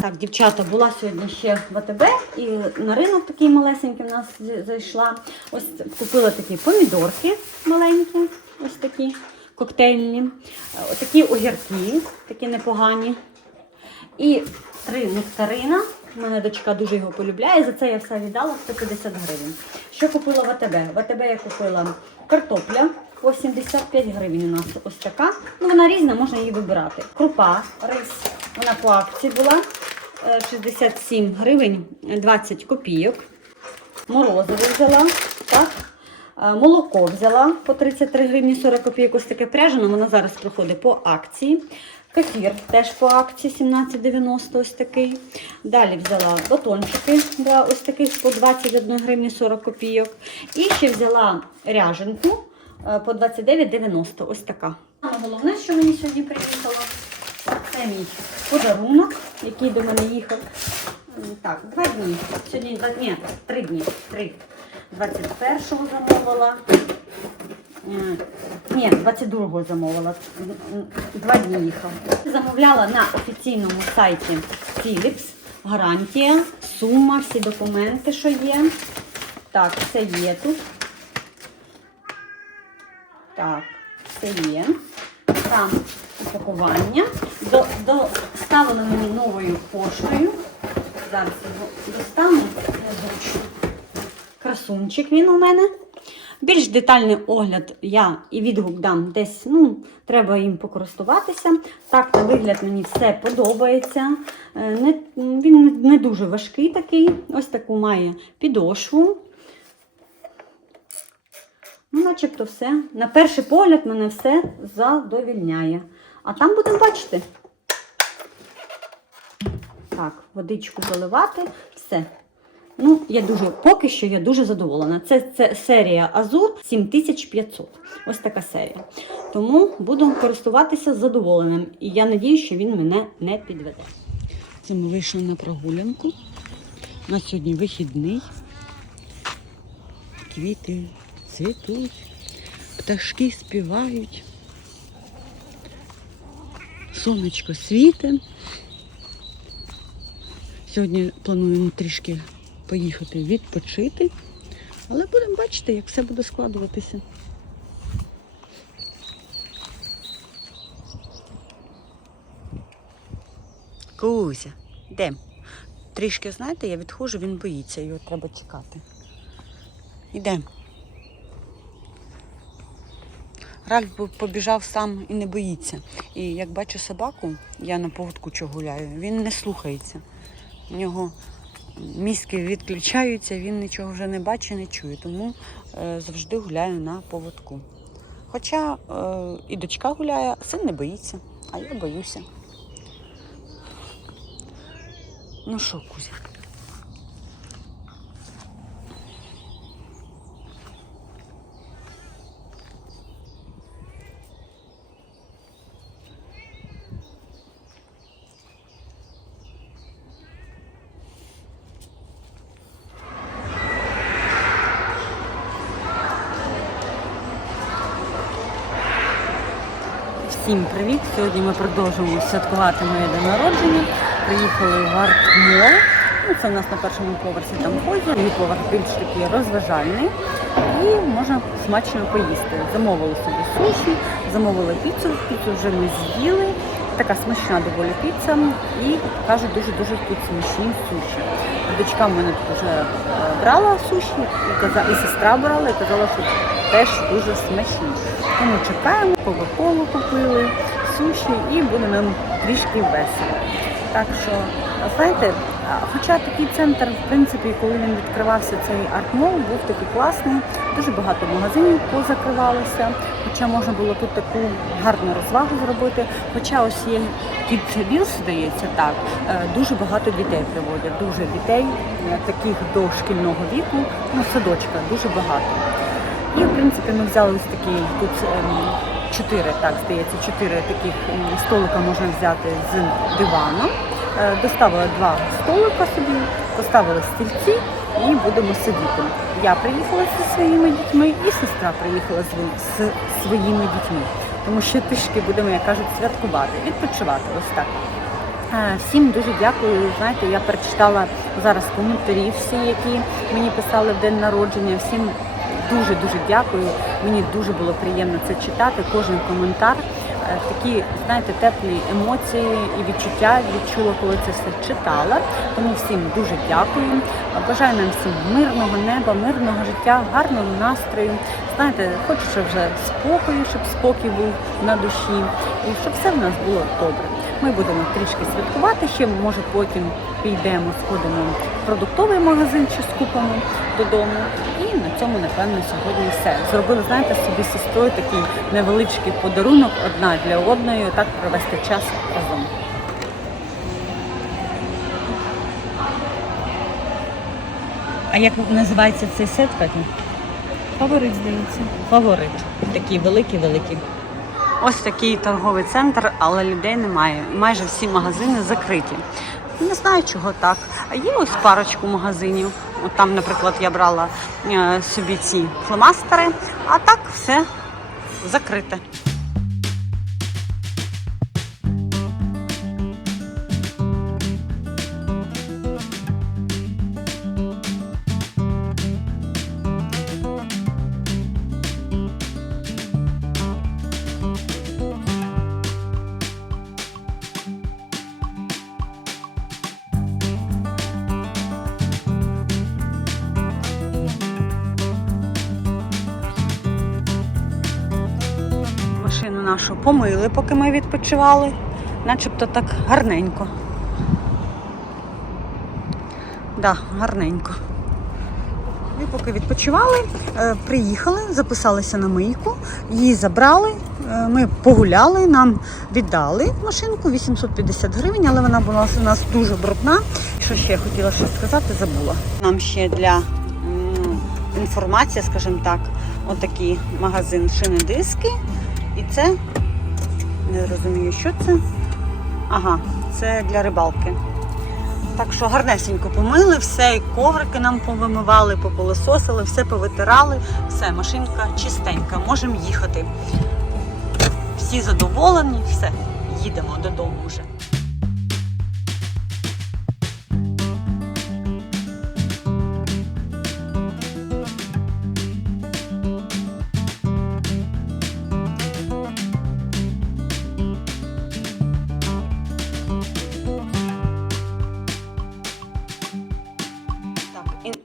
Так, дівчата, була сьогодні ще в АТБ і на ринок такий малесенький в нас зайшла. Ось купила такі помідорки маленькі, ось такі коктейльні, такі огірки, такі непогані. І три нектарина. У мене дочка дуже його полюбляє. За це я все віддала 150 гривень. Що купила в АТБ? В АТБ я купила картопля по 75 гривень. У нас ось така. Ну вона різна, можна її вибирати. Крупа, рис. Вона по акції була е, 67 гривень 20 копійок. Морозиво взяла. Так. Е, Молоко взяла по 33 гривні 40 копійок. Ось таке пряжене, воно зараз проходить по акції. Кефір теж по акції 17,90 ось такий. Далі взяла батончики да, ось таких по 21 гривні 40 копійок. І ще взяла ряженку е, по 29,90 ось така. Саме Головне, що мені сьогодні приїхало, це мій подарунок, який до мене їхав. Так, два дні. Сьогодні два ні, три дні. Три. 21-го замовила. Ні, 22-го замовила. Два дні їхав. Замовляла на офіційному сайті Philips. Гарантія, сума, всі документи, що є. Так, це є тут. Так, це є. Там упакування. До, доставили мені новою поштою. Зараз його достану. Красунчик він у мене. Більш детальний огляд я і відгук дам десь, ну, треба їм покористуватися. Так, на вигляд мені все подобається. Е, Не, він не дуже важкий такий. Ось таку має підошву. Ну, начебто все. На перший погляд мене все задовільняє. А там будемо бачити. Так, водичку заливати, все. Ну, я дуже, поки що я дуже задоволена. Це, це серія Азур 7500. Ось така серія. Тому буду користуватися з задоволенням. І я надію, що він мене не підведе. Це ми вийшли на прогулянку. У нас сьогодні вихідний. Квіти цвітуть, пташки співають. Сонечко світе. Сьогодні плануємо трішки поїхати відпочити, але будемо бачити, як все буде складуватися. Кузя, йдемо. Трішки, знаєте, я відходжу, він боїться, його треба чекати. Йдемо. Ральф побіжав сам і не боїться. І як бачу собаку, я на поводку чого гуляю, він не слухається. У нього мізки відключаються, він нічого вже не бачить, не чує, тому е, завжди гуляю на поводку. Хоча е, і дочка гуляє, син не боїться, а я боюся. Ну що, Кузя? Всім привіт! Сьогодні ми продовжуємо святкувати моє день народження. Приїхали в Арт-Мол. Ну, це у нас на першому поверсі там ходжу. Другий поверх більш такий розважальний. І можна смачно поїсти. Замовили собі суші, замовили піцу. Піцу вже ми з'їли. Така смачна доволі піца. І кажуть, дуже-дуже тут смачні суші. Дочка в мене тут вже е, брала суші, і сестра брала і казала, що теж дуже смачні. Тому чекаємо, кока-колу купили, суші і буде нам трішки весело. Так що, знаєте, хоча такий центр, в принципі, коли він відкривався, цей арт-мол, був такий класний, дуже багато магазинів позакривалося, хоча можна було тут таку гарну розвагу зробити. Хоча ось є Wheels, здається, так, е, дуже багато дітей приводять, дуже дітей, е, таких до шкільного віку, ну, садочка, дуже багато. Принципі, ми взяли ось такі тут ем, чотири, так здається, чотири таких столика можна взяти з диваном. Е, Доставили два столика собі, поставили стільці і будемо сидіти. Я приїхала зі своїми дітьми, і сестра приїхала з своїми дітьми. Тому що трішки будемо, як кажуть, святкувати, відпочивати. Ось так. Е, Всім дуже дякую. Знаєте, я перечитала зараз коментарі всі, які мені писали в день народження. Всім дуже дуже дякую. Мені дуже було приємно це читати. Кожен коментар. Е, Такі, знаєте, теплі емоції і відчуття відчула, коли це все читала. Тому всім дуже дякую. Бажаю нам всім мирного неба, мирного життя, гарного настрою. Знаєте, хочеться вже спокою, щоб спокій був на душі, і щоб все в нас було добре. Ми будемо трішки святкувати ще, може потім підемо, сходимо в продуктовий магазин чи скупимо додому. І на цьому, напевно, сьогодні все. Зробили, знаєте, собі сестрою такий невеличкий подарунок одна для одної, так провести час разом. А як називається цей сет, Катя? Фаворит, здається. Фаворит. Такий великий-великий. Ось такий торговий центр, але людей немає. Майже всі магазини закриті. Не знаю, чого так. А є ось парочку магазинів. От там, наприклад, я брала е, собі ці фломастери, а так все закрите. Нашу помили, поки ми відпочивали, начебто так гарненько. Да, гарненько. Ми поки відпочивали, е, приїхали, записалися на мийку, її забрали. е, Ми погуляли, нам віддали машинку 850 гривень, але вона була у нас дуже брудна. Що ще я хотіла щось сказати, забула. Нам ще для інформації, скажімо так, отакий магазин шини диски. Це не розумію, що це. Ага, це для рибалки. Так що гарнесенько помили, все, і коврики нам повимивали, пополососили, все повитирали, все, машинка чистенька, можемо їхати. Всі задоволені, все, їдемо додому вже.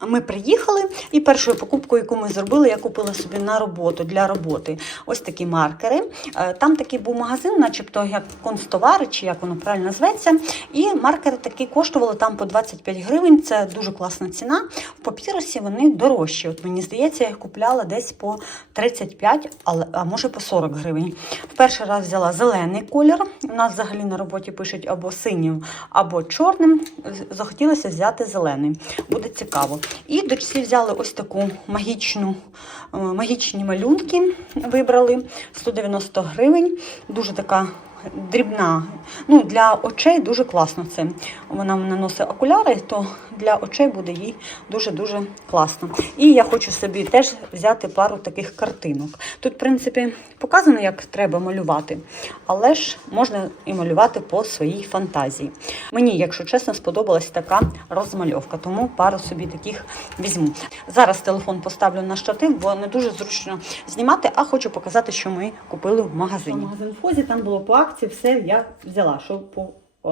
Ми приїхали, і першою покупкою, яку ми зробили, я купила собі на роботу для роботи ось такі маркери. Е, Там такий був магазин, начебто як констовари, чи як воно правильно зветься. І маркери такі коштували там по 25 гривень. Це дуже класна ціна. В папірусі вони дорожчі. От мені здається, я їх купляла десь по 35, але а може по 40 гривень. В перший раз взяла зелений колір. У нас взагалі на роботі пишуть або синім, або чорним. Захотілося взяти зелений. Буде цікаво. І дочці взяли ось таку магічну, е, магічні малюнки. Вибрали 190 гривень. Дуже така. Дрібна. Ну, для очей дуже класно це. Вона наносить окуляри, то для очей буде їй дуже-дуже класно. І я хочу собі теж взяти пару таких картинок. Тут, в принципі, показано, як треба малювати, але ж можна і малювати по своїй фантазії. Мені, якщо чесно, сподобалась така розмальовка, тому пару собі таких візьму. Зараз телефон поставлю на штатив, бо не дуже зручно знімати, а хочу показати, що ми купили в магазині. Магазин Фозі там було по акції, все я взяла. Що по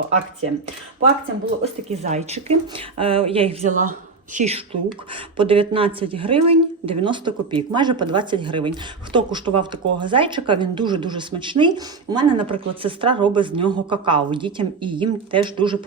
акціям? По акціям були ось такі зайчики. Е, Я їх взяла 6 штук по 19 гривень 90 копійок, майже по 20 гривень. Хто куштував такого зайчика, він дуже-дуже смачний. У мене, наприклад, сестра робить з нього какао дітям і їм теж дуже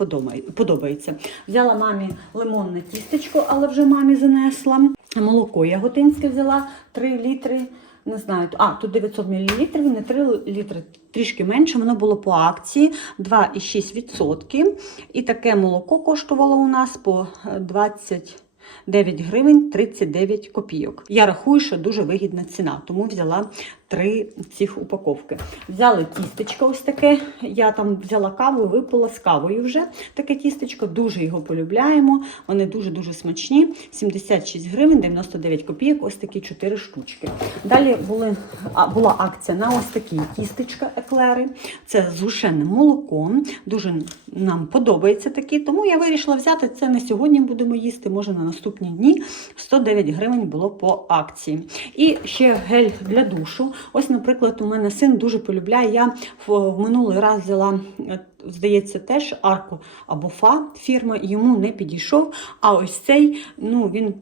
подобається. Взяла мамі лимонне тістечко, але вже мамі занесла. Молоко яготинське взяла 3 літри. Не знаю, а тут 900 мл, не 3 літри, трішки менше. Воно було по акції 2,6%. І таке молоко коштувало у нас по е, 20 9 гривень 39 копійок. Я рахую, що дуже вигідна ціна, тому взяла три цих упаковки. Взяли тістечко ось таке. Я там взяла каву, випила з кавою вже таке тістечко. Дуже його полюбляємо. Вони дуже-дуже смачні. 76 гривень, 99 копійок, ось такі 4 штучки. Далі були, а, була акція на ось такі тістечка еклери. Це з гушеним молоком. Дуже нам подобається такі, тому я вирішила взяти це не сьогодні будемо їсти, може на наступні дні. 109 гривень було по акції. І ще гель для душу. Ось, наприклад, у мене син дуже полюбляє. Я в, минулий раз взяла, е, здається, теж арку або фа фірма, йому не підійшов. А ось цей, ну він.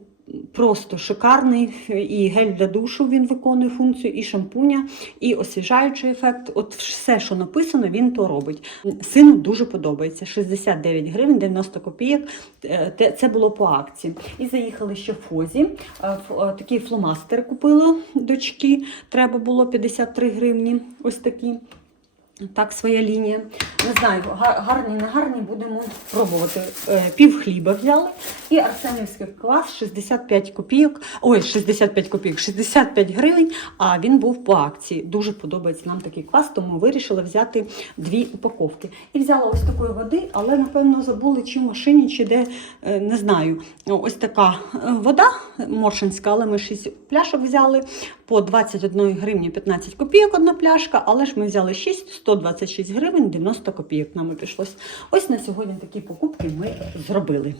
Просто шикарний і гель для душу він виконує функцію, і шампуня, і освіжаючий ефект. От все, що написано, він то робить. Сину дуже подобається. 69 гривень, 90 копійок. Е, Це було по акції. І заїхали ще в Фозі. Е, е, Такий фломастер купила дочки. Треба було 53 гривні. Ось такі. Так, своя лінія. Не знаю, га- гарні, не гарні, будемо пробувати. Е, Пів хліба взяли. І Арсенівський квас 65 копійок. Ой, 65 копійок, 65 гривень, а він був по акції. Дуже подобається нам такий квас, тому вирішила взяти дві упаковки. І взяла ось такої води, але напевно забули чи в машині, чи де, е, не знаю. Ось така е, вода моршинська, але ми 6 пляшок взяли по 21 гривні 15 копійок одна пляшка, але ж ми взяли 6, 126 гривень 90 копійок нам обійшлось. Ось на сьогодні такі покупки ми зробили.